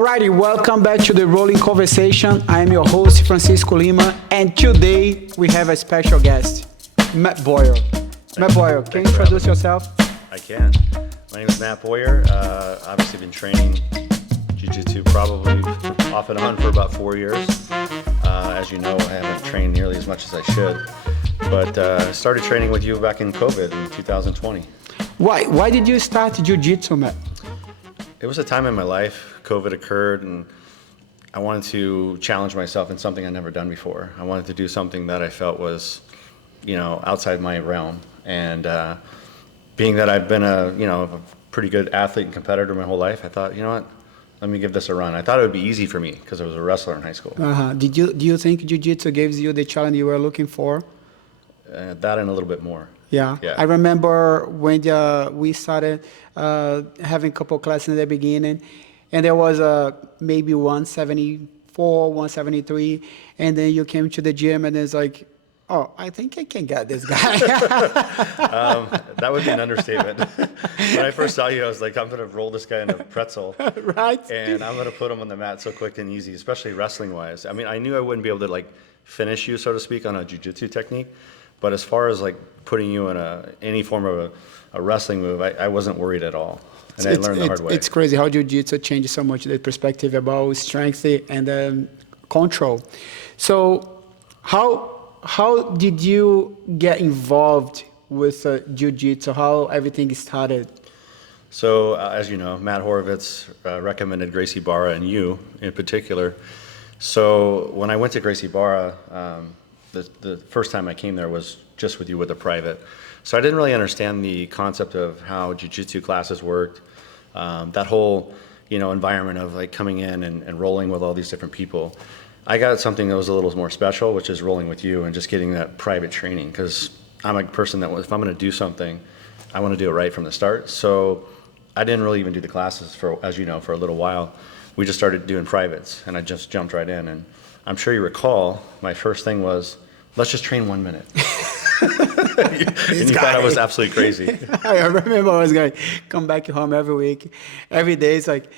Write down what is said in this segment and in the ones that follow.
Alrighty, welcome back to the Rolling Conversation. I am your host, Francisco Lima, and today we have a special guest, Matt Bowyer. Matt Bowyer, can you introduce yourself? I can. My name is Matt Bowyer. Obviously been training Jiu-Jitsu probably off and on for about 4 years. As you know, I haven't trained nearly as much as I should, but started training with you back in COVID in 2020. Why did you start Jiu-Jitsu, Matt? It was a time in my life, COVID occurred, and I wanted to challenge myself in something I'd never done before. I wanted to do something that I felt was, outside my realm. And being that I've been a pretty good athlete and competitor my whole life, I thought, let me give this a run. I thought it would be easy for me because I was a wrestler in high school. Do you think Jiu-Jitsu gives you the challenge you were looking for? That and a little bit more. Yeah. I remember when we started having a couple classes in the beginning, and there was maybe 174, 173, and then you came to the gym and it's like, oh, I think I can get this guy. That would be an understatement. When I first saw you, I was like, I'm going to roll this guy in a pretzel. Right. And I'm going to put him on the mat so quick and easy, especially wrestling-wise. I mean, I knew I wouldn't be able to finish you, so to speak, on a jiu-jitsu technique. But as far as putting you in any form of a wrestling move, I wasn't worried at all. And I learned the hard way. It's crazy how Jiu-Jitsu changes so much the perspective about strength and control. So how did you get involved with Jiu-Jitsu? How everything started? So as you know, Matt Horowitz recommended Gracie Barra and you in particular. So when I went to Gracie Barra, the first time I came there was just with you with a private. So I didn't really understand the concept of how jiu-jitsu classes worked, that whole environment of coming in and rolling with all these different people. I got something that was a little more special, which is rolling with you and just getting that private training, because I'm a person that if I'm going to do something, I want to do it right from the start. So I didn't really even do the classes for a little while. We just started doing privates, and I just jumped right in. And I'm sure you recall, my first thing was, let's just train 1 minute. And you thought I was absolutely crazy. I remember I was going to come back home every week. Every day it's like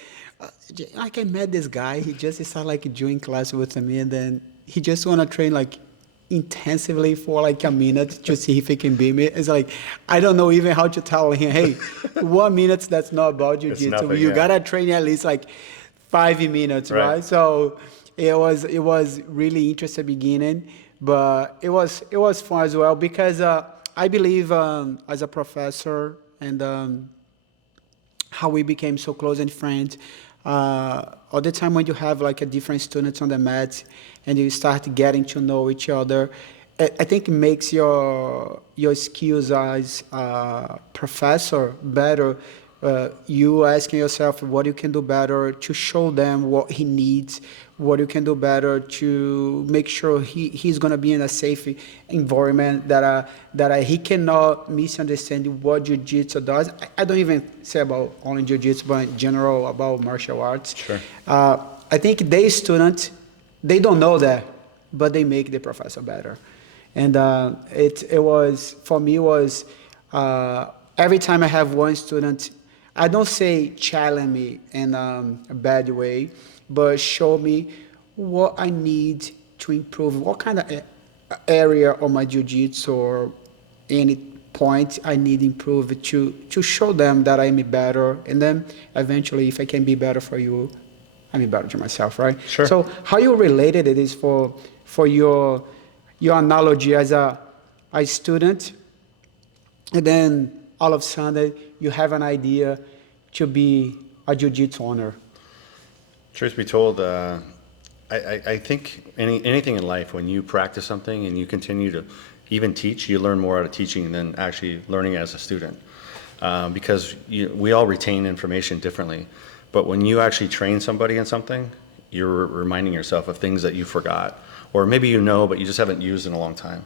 I met this guy. He just started doing class with me, and then he just want to train intensively for a minute to see if he can beat me. It's I don't know even how to tell him, hey, 1 minute, that's not about jiu-jitsu. You got to train at least 5 minutes, right? So it was really interesting beginning, but it was fun as well, because I believe as a professor and how we became so close and friends, all the time when you have a different students on the mat and you start getting to know each other, I think it makes your skills as a professor better. You asking yourself what you can do better to show them what he needs, what you can do better to make sure he's going to be in a safe environment, that he cannot misunderstand what Jiu-Jitsu does. I don't even say about only Jiu-Jitsu, but in general about martial arts. Sure. I think they students, they don't know that, but they make the professor better. And it was, for me, was every time I have one student, I don't say challenge me in a bad way, but show me what I need to improve, what kind of area of my jiu-jitsu or any point I need to improve to show them that I'm better. And then eventually, if I can be better for you, I'm better to myself, right? Sure. So how you related it is for your analogy as a student, and then all of a sudden you have an idea to be a jiu-jitsu owner. Truth be told, I think anything in life, when you practice something and you continue to even teach, you learn more out of teaching than actually learning as a student. Because we all retain information differently. But when you actually train somebody in something, you're reminding yourself of things that you forgot. Or maybe but you just haven't used in a long time.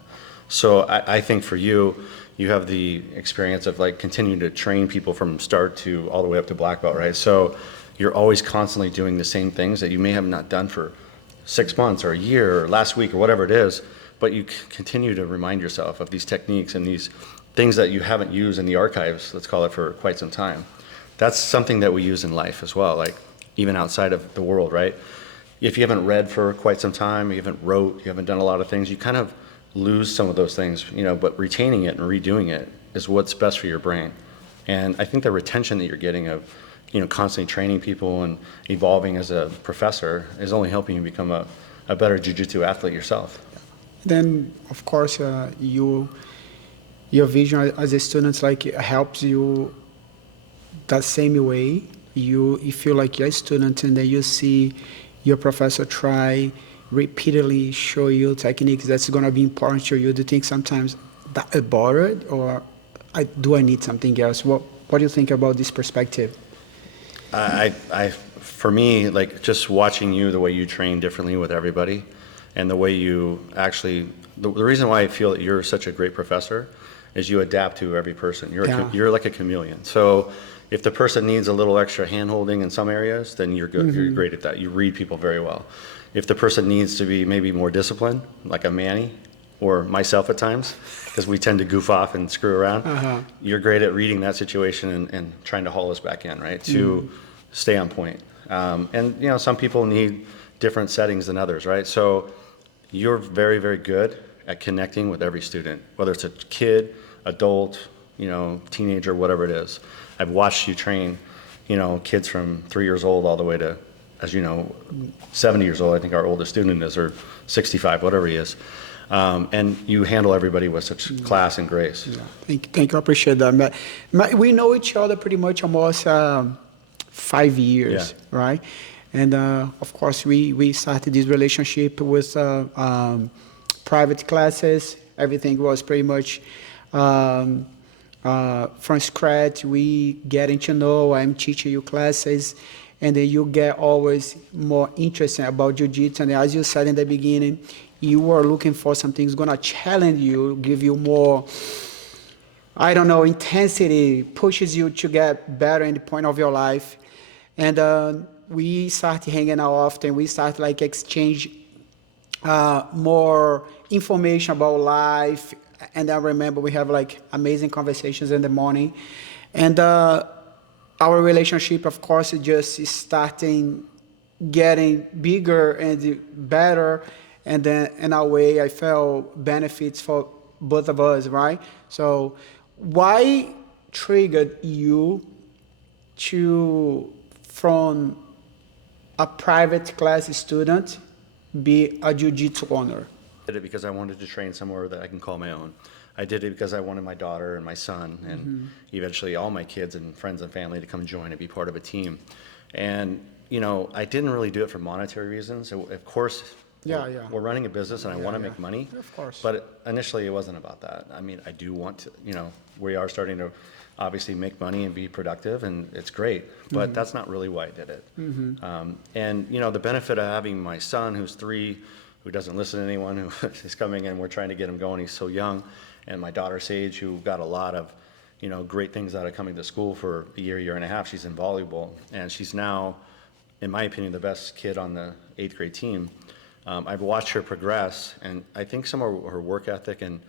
So I think for you have the experience of continuing to train people from start to all the way up to black belt, right? So you're always constantly doing the same things that you may have not done for 6 months or a year or last week or whatever it is, but you continue to remind yourself of these techniques and these things that you haven't used in the archives, let's call it, for quite some time. That's something that we use in life as well. even outside of the world, right? If you haven't read for quite some time, you haven't wrote, you haven't done a lot of things, you kind of lose some of those things, but retaining it and redoing it is what's best for your brain. And I think the retention that you're getting of, constantly training people and evolving as a professor is only helping you become a better jiu-jitsu athlete yourself. Then, of course, your vision as a student like it helps you that same way. You feel like you're a student, and then you see your professor try repeatedly show you techniques that's going to be important to you. Do you think sometimes that I borrowed, or do I need something else? What do you think about this perspective? For me, like just watching you, the way you train differently with everybody, and the way you actually, the reason why I feel that you're such a great professor is you adapt to every person. You're like a chameleon. So if the person needs a little extra hand-holding in some areas, then you're good. You're great at that. You read people very well. If the person needs to be maybe more disciplined, like a Manny or myself at times, because we tend to goof off and screw around, you're great at reading that situation and trying to haul us back in, right, to stay on point. And some people need different settings than others, right? So you're very, very good at connecting with every student, whether it's a kid, adult, teenager, whatever it is. I've watched you train, kids from 3 years old all the way to, as you know, 70 years old. I think our oldest student is, or 65, whatever he is. And you handle everybody with such class and grace. Yeah. Thank you. I appreciate that. We know each other pretty much almost 5 years, right? And of course, we started this relationship with private classes. Everything was pretty much from scratch. We getting to know. I'm teaching you classes, and then you get always more interested about jiu-jitsu. And as you said in the beginning, you are looking for something that's gonna challenge you, give you more, I don't know, intensity, pushes you to get better in the point of your life. And we start hanging out often. We start like exchange more information about life. And I remember we have like amazing conversations in the morning. And our relationship, of course, is just starting getting bigger and better. And then in a way, I felt benefits for both of us, right? So why triggered you to, from a private class student, be a jiu-jitsu owner? I did it because I wanted to train somewhere that I can call my own. I did it because I wanted my daughter and my son and eventually all my kids and friends and family to come join and be part of a team. And, I didn't really do it for monetary reasons. So of course, we're running a business and I want to make money. Of course. But initially it wasn't about that. I mean, I do want to, we are starting to obviously make money and be productive, and it's great, but that's not really why I did it. And, the benefit of having my son, who's 3, who doesn't listen to anyone, who is coming in, we're trying to get him going, he's so young, and my daughter Sage, who got a lot of, great things out of coming to school for a year and a half. She's in volleyball, and she's now, in my opinion, the best kid on the 8th grade team. I've watched her progress, and I think some of her work ethic and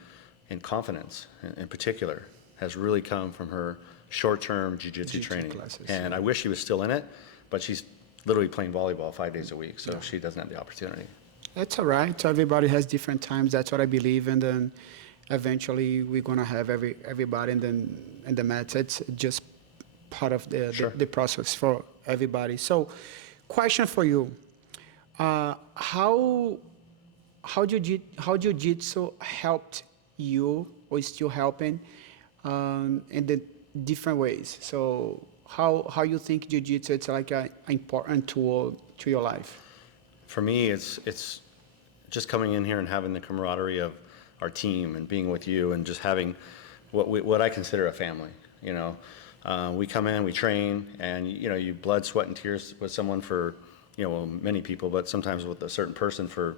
confidence in particular has really come from her short-term jiu-jitsu training. Classes, and I wish she was still in it, but she's literally playing volleyball 5 days a week, so she doesn't have the opportunity. That's all right. Everybody has different times. That's what I believe. And then eventually we're going to have everybody in the mats. It's just part of the process for everybody. So question for you. How Jiu-Jitsu helped you, or is still helping, in the different ways? So how you think Jiu-Jitsu it's like an important tool to your life? For me, it's just coming in here and having the camaraderie of our team and being with you and just having what I consider a family. We come in, we train, and you blood, sweat, and tears with someone for many people, but sometimes with a certain person for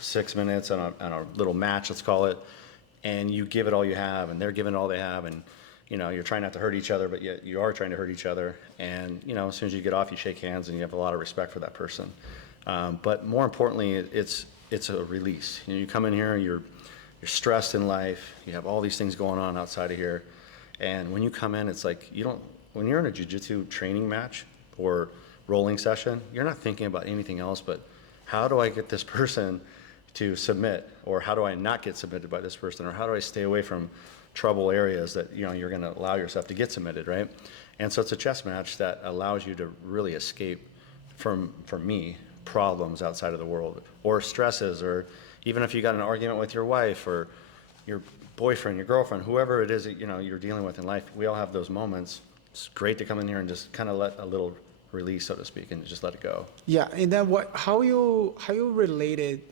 6 minutes on a little match, let's call it, and you give it all you have, and they're giving all they have, and you're trying not to hurt each other, but yet you are trying to hurt each other, and as soon as you get off, you shake hands, and you have a lot of respect for that person. But more importantly, it's a release. You come in here, and you're stressed in life, you have all these things going on outside of here, and when you come in, it's like when you're in a jiu-jitsu training match or rolling session, you're not thinking about anything else but how do I get this person to submit, or how do I not get submitted by this person, or how do I stay away from trouble areas that you're going to allow yourself to get submitted, right? And so it's a chess match that allows you to really escape from, for me, problems outside of the world, or stresses, or even if you got an argument with your wife or your boyfriend, your girlfriend, whoever it is that you're dealing with in life. We all have those moments. It's great to come in here and just kind of let a little release, so to speak, and just let it go. Yeah, and then how you related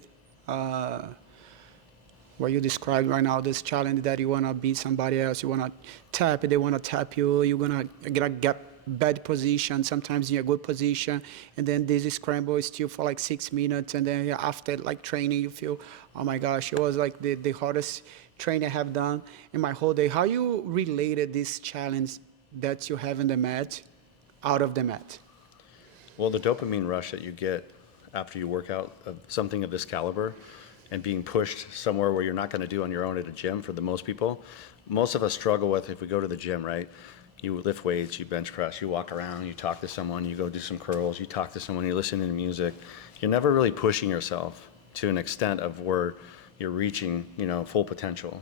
what you described right now, this challenge that you wanna beat somebody else, you wanna tap, they wanna tap you, you're gonna get bad position, sometimes in a good position, and then this scramble is still for like 6 minutes, and then after like training you feel, oh my gosh, it was like the hardest training I have done in my whole day. How you related this challenge that you have in the mat out of the mat? Well, the dopamine rush that you get after you work out of something of this caliber and being pushed somewhere where you're not going to do on your own at a gym, for the most people, most of us struggle with, if we go to the gym, right? You lift weights, you bench press, you walk around, you talk to someone, you go do some curls, you talk to someone, you're listening to music. You're never really pushing yourself to an extent of where you're reaching, full potential.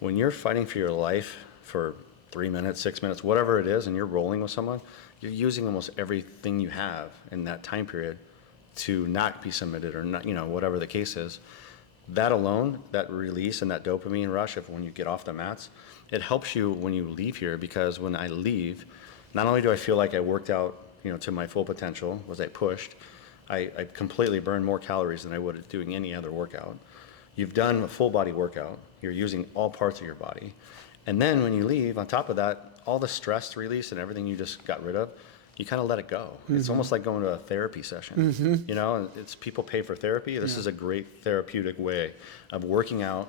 When you're fighting for your life for 3 minutes, 6 minutes, whatever it is, and you're rolling with someone, you're using almost everything you have in that time period to not be submitted, or not, whatever the case is. That alone, that release and that dopamine rush of when you get off the mats, it helps you when you leave here, because when I leave, not only do I feel like I worked out, to my full potential, was I pushed, I completely burned more calories than I would have doing any other workout. You've done a full body workout, you're using all parts of your body. And then when you leave, on top of that, all the stress release and everything you just got rid of, you kind of let it go. Mm-hmm. It's almost like going to a therapy session. Mm-hmm. And it's people pay for therapy. This is a great therapeutic way of working out,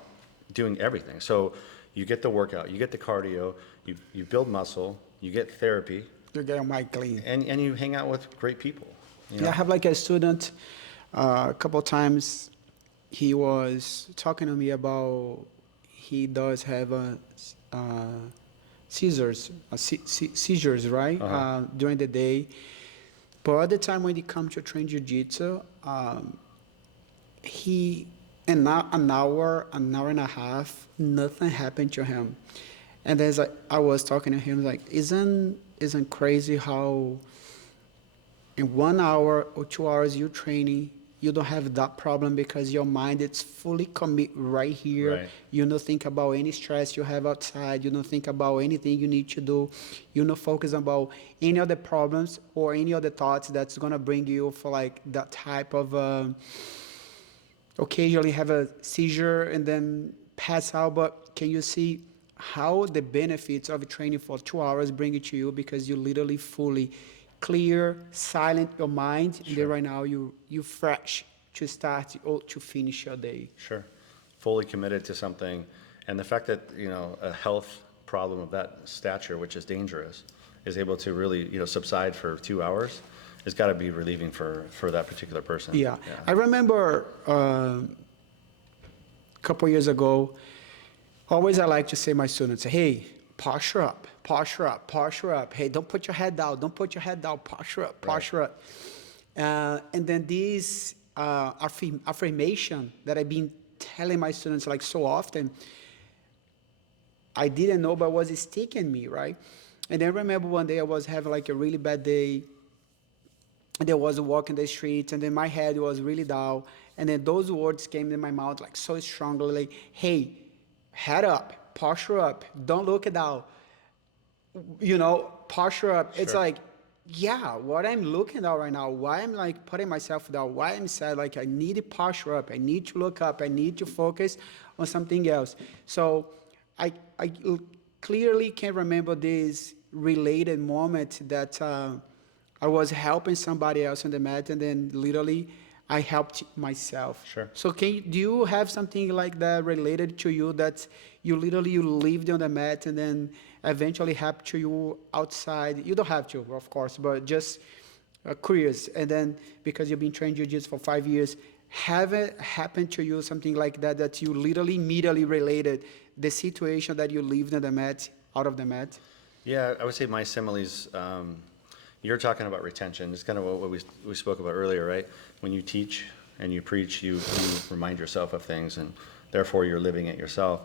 doing everything. So you get the workout, you get the cardio, you build muscle, you get therapy. You get your mind clean. And you hang out with great people. Yeah, I have like a student, a couple times, he was talking to me about he does have seizures, right? During the day. But at the time when he comes to train Jiu-Jitsu, an hour and a half, nothing happened to him. And as I was talking to him, like, isn't crazy how in 1 hour or 2 hours you're training, you don't have that problem because your mind is fully commit right here. Right. You don't think about any stress you have outside. You don't think about anything you need to do. You don't focus about any other problems or any other thoughts that's gonna bring you for like that type of occasionally have a seizure and then pass out. But can you see how the benefits of training for 2 hours bring it to you, because you literally fully clear, silent your mind, and then right now you fresh to start or to finish your day. Sure, fully committed to something, and the fact that a health problem of that stature, which is dangerous, is able to really subside for 2 hours, has got to be relieving for that particular person. Yeah. I remember a couple years ago, always I like to say to my students, hey, posture up, posture up, posture up. Hey, don't put your head down, don't put your head down, posture up, posture up. And then this affirmation that I've been telling my students like so often, I didn't know, but was sticking me, right? And then I remember one day I was having like a really bad day, and I was walking the streets, and then my head was really down, and then those words came in my mouth like so strongly, like, hey, head up, posture up, don't look down, posture up. Sure. It's like, yeah, what I'm looking at right now, why I'm like putting myself down, why I'm sad, like I need to posture up, I need to look up, I need to focus on something else. So I clearly can remember this related moment that I was helping somebody else on the mat, and then literally I helped myself. Sure. So do you have something like that related to you that you lived on the mat and then eventually happened to you outside? You don't have to, of course, but just curious. And then because you've been training Jiu-Jitsu for 5 years, have it happened to you something like that, that you literally immediately related the situation that you lived on the mat out of the mat? Yeah, I would say my similes, you're talking about retention. It's kind of what we spoke about earlier, right? When you teach and you preach, you remind yourself of things, and therefore you're living it yourself.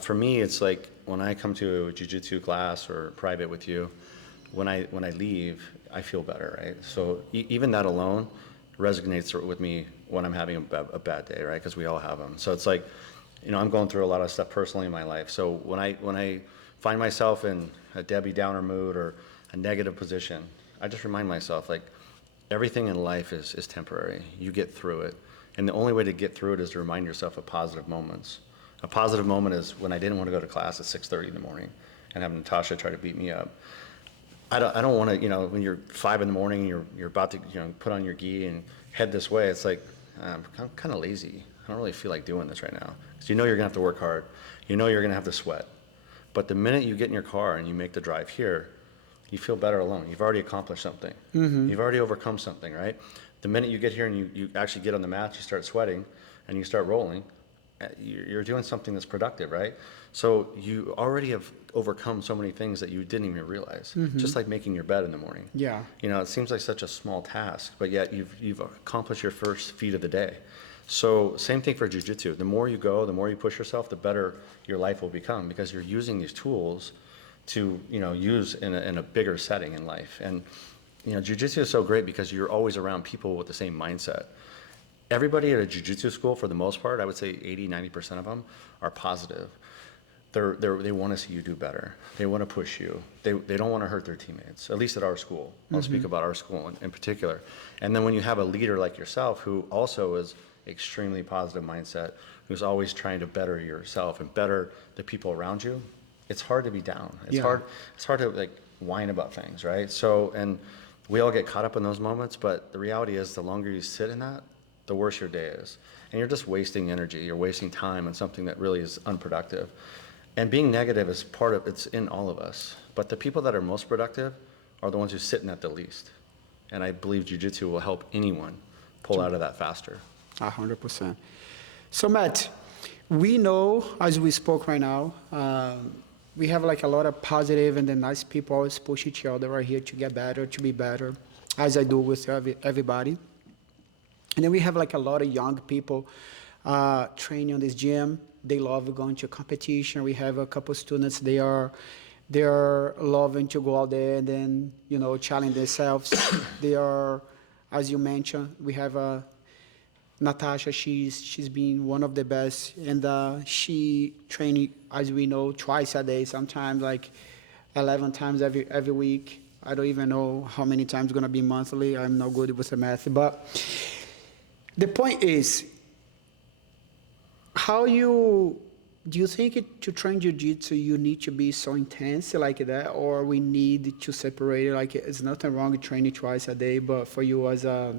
For me, it's like when I come to a jiu-jitsu class or private with you, when I leave, I feel better, right? So even that alone resonates with me when I'm having a bad day, right? Because we all have them. So it's like, I'm going through a lot of stuff personally in my life. So when I find myself in a Debbie Downer mood or a negative position, I just remind myself, like, everything in life is temporary. You get through it. And the only way to get through it is to remind yourself of positive moments. A positive moment is when I didn't want to go to class at 6:30 in the morning and have Natasha try to beat me up. I don't want to, when you're 5 in the morning, you're about to, put on your gi and head this way. It's like, I'm kind of lazy. I don't really feel like doing this right now. Because you're going to have to work hard. You're going to have to sweat. But the minute you get in your car and you make the drive here, you feel better alone. You've already accomplished something. Mm-hmm. You've already overcome something, right? The minute you get here and you actually get on the mat, you start sweating and you start rolling, you're doing something that's productive, right? So you already have overcome so many things that you didn't even realize. Mm-hmm. Just like making your bed in the morning. Yeah. It seems like such a small task, but yet you've accomplished your first feat of the day. So same thing for jiu-jitsu. The more you go, the more you push yourself, the better your life will become, because you're using these tools to use in a bigger setting in life. And jiu-jitsu is so great because you're always around people with the same mindset. Everybody at a jiu-jitsu school, for the most part, I would say 80-90% of them are positive. They want to see you do better. They want to push you. They don't want to hurt their teammates, at least at our school. I'll speak about our school in particular. And then when you have a leader like yourself who also is extremely positive mindset, who's always trying to better yourself and better the people around you, it's hard to be down. It's hard to like whine about things, right? So, and we all get caught up in those moments, but the reality is the longer you sit in that, the worse your day is. And you're just wasting energy. You're wasting time on something that really is unproductive. And being negative is it's in all of us. But the people that are most productive are the ones who sit in that the least. And I believe jiu-jitsu will help anyone pull out of that faster. 100%. So Matt, we know, as we spoke right now, we have like a lot of positive and then nice people always push each other right here to get better, to be better, as I do with everybody. And then we have like a lot of young people training on this gym. They love going to competition. We have a couple students, they are loving to go out there and then, challenge themselves. They are, as you mentioned, we have Natasha, she's been one of the best, and she training, as we know, twice a day, sometimes like 11 times every week. I don't even know how many times it's gonna be monthly. I'm not good with the math, but the point is, do you think to train jiu-jitsu you need to be so intense like that, or we need to separate it? Like, it's nothing wrong with training twice a day, but for you as a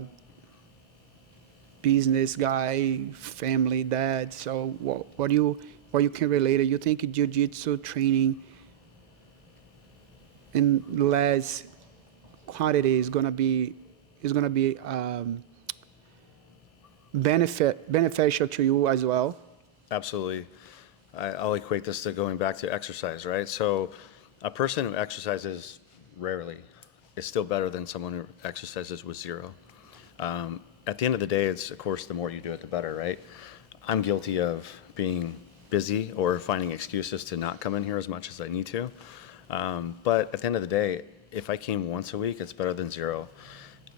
business guy, family, dad, so what you can relate it? You think jiu-jitsu training in less quantity is gonna be beneficial to you as well? Absolutely. I'll equate this to going back to exercise, right? So a person who exercises rarely is still better than someone who exercises with zero. At the end of the day, it's, of course, the more you do it, the better, right? I'm guilty of being busy or finding excuses to not come in here as much as I need to. But at the end of the day, if I came once a week, it's better than zero.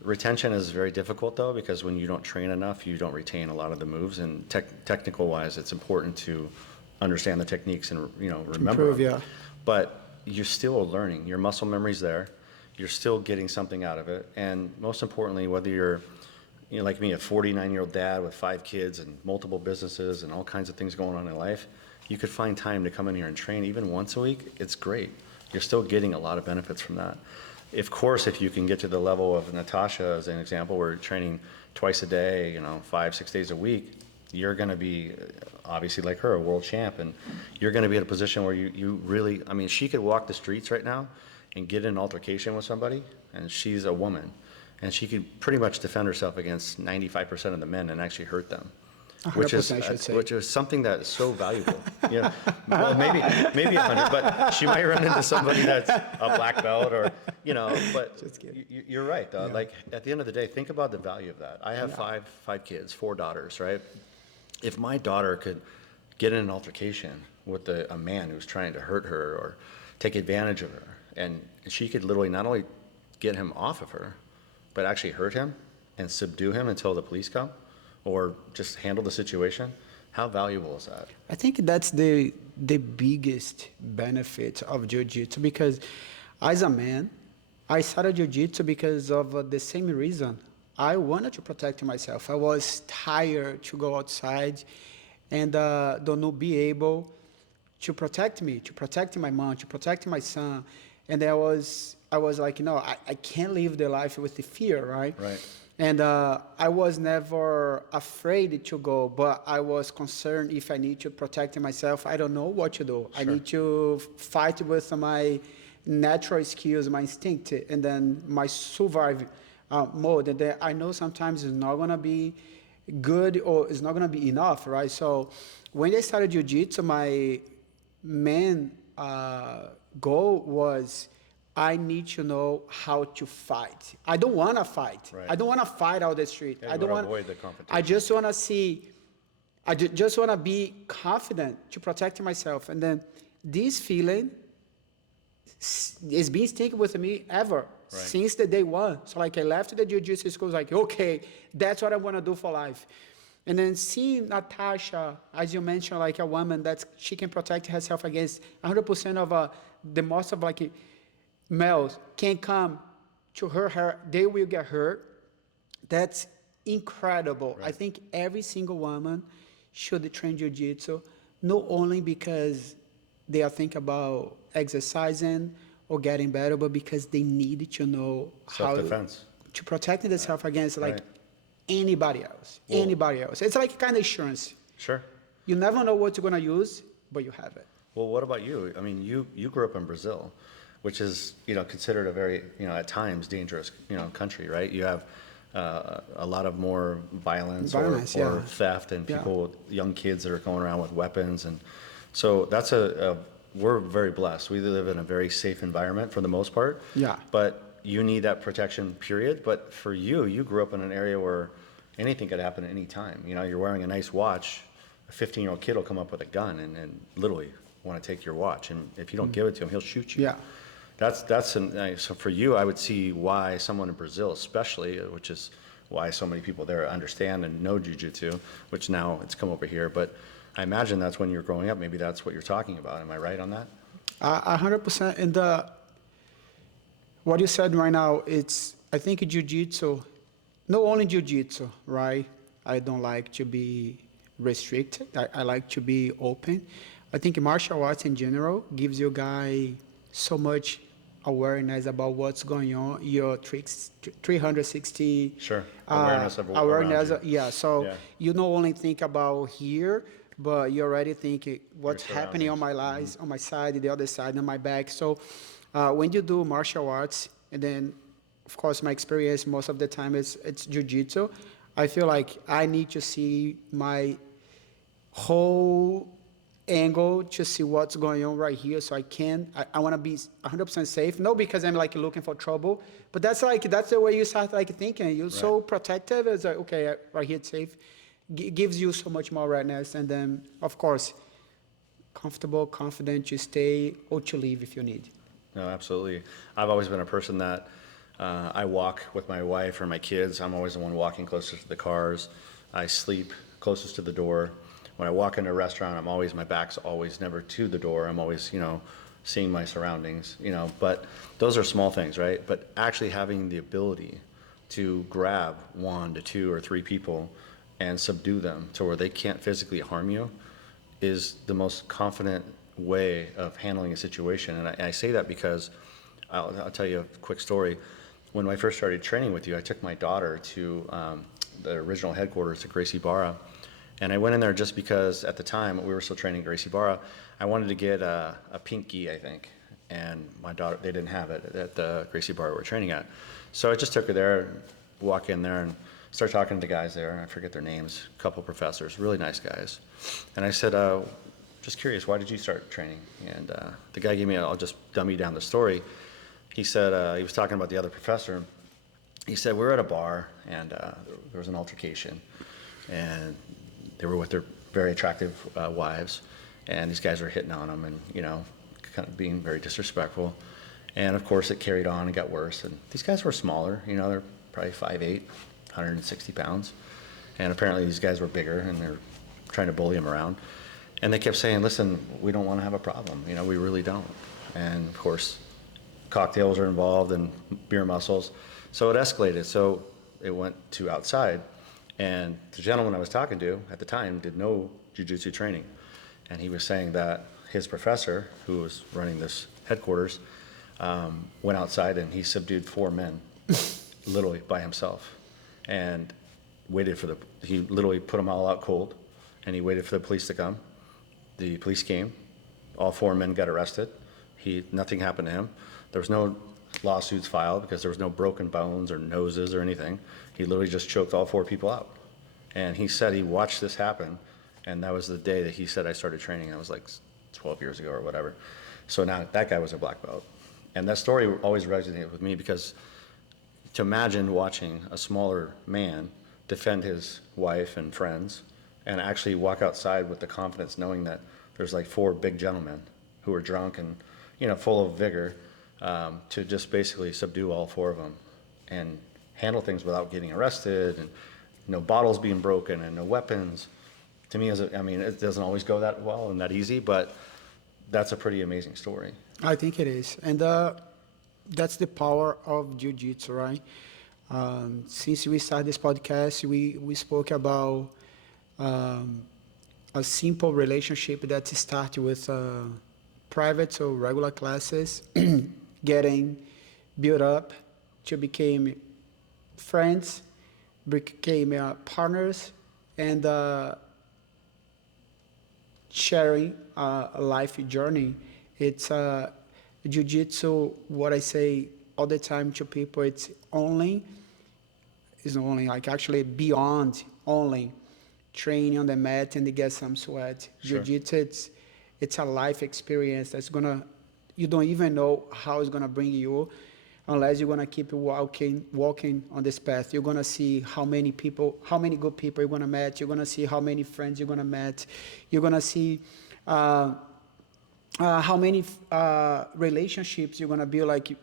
Retention is very difficult, though, because when you don't train enough, you don't retain a lot of the moves. And technical-wise, it's important to understand the techniques and remember Improve, them. yeah. But you're still learning. Your muscle memory's there. You're still getting something out of it. And most importantly, whether you're like me, a 49-year-old dad with 5 kids and multiple businesses and all kinds of things going on in life, you could find time to come in here and train even once a week. It's great. You're still getting a lot of benefits from that. Of course, if you can get to the level of Natasha, as an example, where you're training twice a day, 5-6 days a week, you're going to be, obviously like her, a world champ, and you're going to be in a position where you really, she could walk the streets right now and get in an altercation with somebody, and she's a woman, and she could pretty much defend herself against 95% of the men and actually hurt them, 100%, which is something that is so valuable. You know, well, maybe 100, but she might run into somebody that's a black belt or, you know, but Just kidding. you're right, though. Yeah. Like, at the end of the day, think about the value of that. I have Yeah. five kids, 4 daughters, right? If my daughter could get in an altercation with a man who's trying to hurt her or take advantage of her, and she could literally not only get him off of her, but actually hurt him and subdue him until the police come, or just handle the situation, how valuable is that? I think that's the biggest benefit of Jiu-Jitsu because as a man, I started Jiu-Jitsu because of the same reason. I wanted to protect myself. I was tired to go outside and don't know, be able to protect me, to protect my mom, to protect my son. And I was like, no, I can't live the life with the fear, right? Right. And I was never afraid to go, but I was concerned if I need to protect myself. I don't know what to do. I Sure. need to fight with my natural skills, my instinct, and then my survival mode. And then I know sometimes it's not gonna be good or it's not gonna be enough, right? So when I started Jiu-Jitsu, my main goal was I need to know how to fight. I don't want to fight. Right. I don't want to fight out the street. Yeah, I you don't wanna want. avoid the competition. I just want to see. Just want to be confident to protect myself, and then this feeling is being sticking with me ever since the day one. So like I left the jiu-jitsu school, like okay, that's what I want to do for life. And then seeing Natasha, as you mentioned, like a woman that she can protect herself against 100% of the most of like males can come to her, they will get hurt. That's incredible. Right. I think every single woman should train jiu-jitsu, not only because they are thinking about exercising or getting better, but because they need to know how Self-defense. to protect themselves against like Right. anybody else. Well- Anybody else. It's like kind of insurance. Sure. You never know what you're gonna use, but you have it. Well, what about you? I mean, you grew up in Brazil, which is, considered a very, at times dangerous, country, right? You have a lot of more violence, Violence, or yeah. theft, and Yeah. people, young kids that are going around with weapons, and so that's we're very blessed. We live in a very safe environment for the most part. Yeah. But you need that protection, period. But for you grew up in an area where anything could happen at any time. You're wearing a nice watch. A 15-year-old kid will come up with a gun and literally want to take your watch. And if you don't give it to him, he'll shoot you. Yeah. So for you, I would see why someone in Brazil, especially, which is why so many people there understand and know Jiu-Jitsu, which now it's come over here. But I imagine that's when you were growing up. Maybe that's what you're talking about. Am I right on that? 100%. And what you said right now, I think jiu-jitsu, not only jiu-jitsu, right? I don't like to be restricted. I like to be open. I think martial arts in general gives you guy so much awareness about what's going on, your tricks, 360. Sure. Awareness of awareness. around you. Yeah. So Yeah. you not only think about here, but you already think what's Your happening on my lives, on my side, the other side, on my back. So when you do martial arts, and then of course my experience most of the time it's jiu-jitsu, I feel like I need to see my whole angle to see what's going on right here, so I want to be 100% safe, not because I'm like looking for trouble, but that's the way you start like thinking. You're so protective. It's like, okay, right here it's safe. Gives you so much more awareness, and then of course comfortable, confident to stay or to leave if you need. No, absolutely. I've always been a person that I walk with my wife or my kids. I'm always the one walking closest to the cars. I sleep closest to the door. When I walk into a restaurant, my back's always never to the door. I'm always, seeing my surroundings, but those are small things, right? But actually having the ability to grab 1 to 2 or 3 people and subdue them to where they can't physically harm you is the most confident way of handling a situation. And I say that because I'll tell you a quick story. When I first started training with you, I took my daughter to the original headquarters at Gracie Barra. And I went in there just because at the time we were still training Gracie Barra. I wanted to get a pink gi, I think. And my daughter, they didn't have it at the Gracie Barra we were training at. So I just took her there, walk in there and start talking to the guys there. I forget their names, a couple professors, really nice guys. And I said, just curious, why did you start training? And the guy gave me, I'll just dummy down the story. He said, he was talking about the other professor. He said, we were at a bar, and there was an altercation, and they were with their very attractive wives, and these guys were hitting on them and, kind of being very disrespectful. And of course, it carried on and got worse. And these guys were smaller, they're probably 5'8", 160 pounds. And apparently these guys were bigger, and they're trying to bully them around. And they kept saying, listen, we don't want to have a problem. We really don't. And of course, cocktails are involved and beer muscles. So it escalated. So it went to outside. And the gentleman I was talking to at the time did no jiu-jitsu training. And he was saying that his professor, who was running this headquarters, went outside and he subdued 4 men, literally by himself, and he literally put them all out cold, and he waited for the police to come. The police came, all 4 men got arrested. Nothing happened to him. There was no lawsuits filed because there was no broken bones or noses or anything. He literally just choked all 4 people out. And he said he watched this happen, and that was the day that he said I started training. That was like 12 years ago or whatever. So now that guy was a black belt. And that story always resonated with me, because to imagine watching a smaller man defend his wife and friends and actually walk outside with the confidence knowing that there's like 4 big gentlemen who are drunk and, full of vigor, to just basically subdue all 4 of them and handle things without getting arrested, and no bottles being broken and no weapons. To me, it doesn't always go that well and that easy, but that's a pretty amazing story. I think it is. And that's the power of Jiu-Jitsu, right? Since we started this podcast, we spoke about a simple relationship that started with private or regular classes, getting built up to become friends, became partners, and sharing a life journey. It's Jiu-Jitsu, what I say all the time to people, it's not only like actually beyond only training on the mat and to get some sweat. Sure. Jiu-Jitsu, it's a life experience that's you don't even know how it's gonna bring you unless you're gonna keep walking on this path. You're gonna see how many good people you're gonna meet. You're gonna see how many friends you're gonna meet. You're gonna see how many relationships you're gonna build like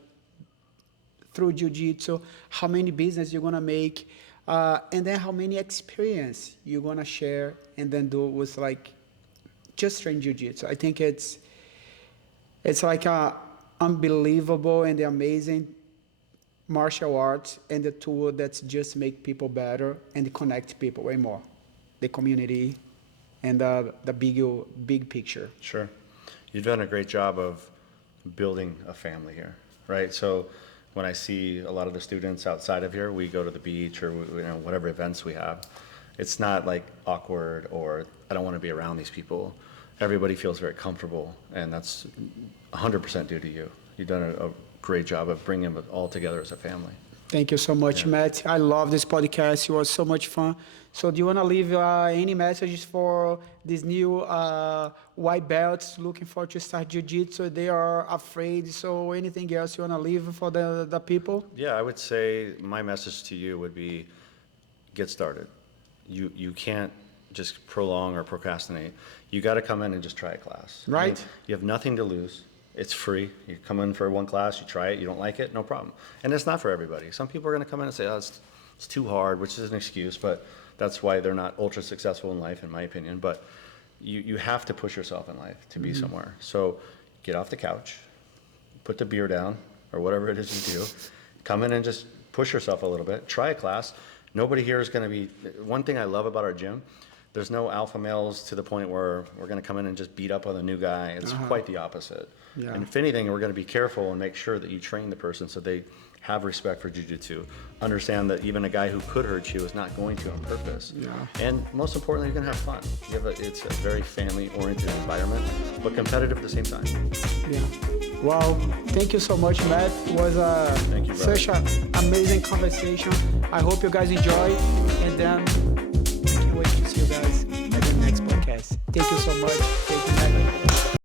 through Jiu-Jitsu, how many business you're gonna make, and then how many experience you're gonna share and then do with like just train Jiu-Jitsu. I think it's like a unbelievable and amazing martial arts and the tool that's just make people better and connect people way more, the community and the big picture. Sure. You've done a great job of building a family here, right? So when I see a lot of the students outside of here, we go to the beach or whatever events we have. It's not like awkward or I don't want to be around these people. Everybody feels very comfortable, and that's 100% due to you. You've done a great job of bringing them all together as a family. Thank you so much, Matt. I love this podcast. It was so much fun. So do you want to leave any messages for these new white belts looking forward to start Jiu-Jitsu? They are afraid. So anything else you want to leave for the people? Yeah, I would say my message to you would be get started. You can't just prolong or procrastinate. You got to come in and just try a class. Right. You have nothing to lose. It's free. You come in for one class, you try it, you don't like it, no problem. And it's not for everybody. Some people are going to come in and say, oh, it's too hard, which is an excuse, but that's why they're not ultra successful in life, in my opinion. But you have to push yourself in life to be somewhere. So get off the couch, put the beer down, or whatever it is you do. Come in and just push yourself a little bit. Try a class. Nobody here is going to be, one thing I love about our gym, there's no alpha males to the point where we're going to come in and just beat up on a new guy. It's quite the opposite. Yeah. And if anything, we're going to be careful and make sure that you train the person so they have respect for Jiu-Jitsu. Understand that even a guy who could hurt you is not going to on purpose. Yeah. And most importantly, you're going to have fun. It's a very family-oriented environment, but competitive at the same time. Yeah. Wow. Thank you so much, Matt. It was Thank you, brother. such an amazing conversation. I hope you guys enjoy, and then I can't wait to see you guys at the next podcast. Thank you so much. Thank you, Maggie.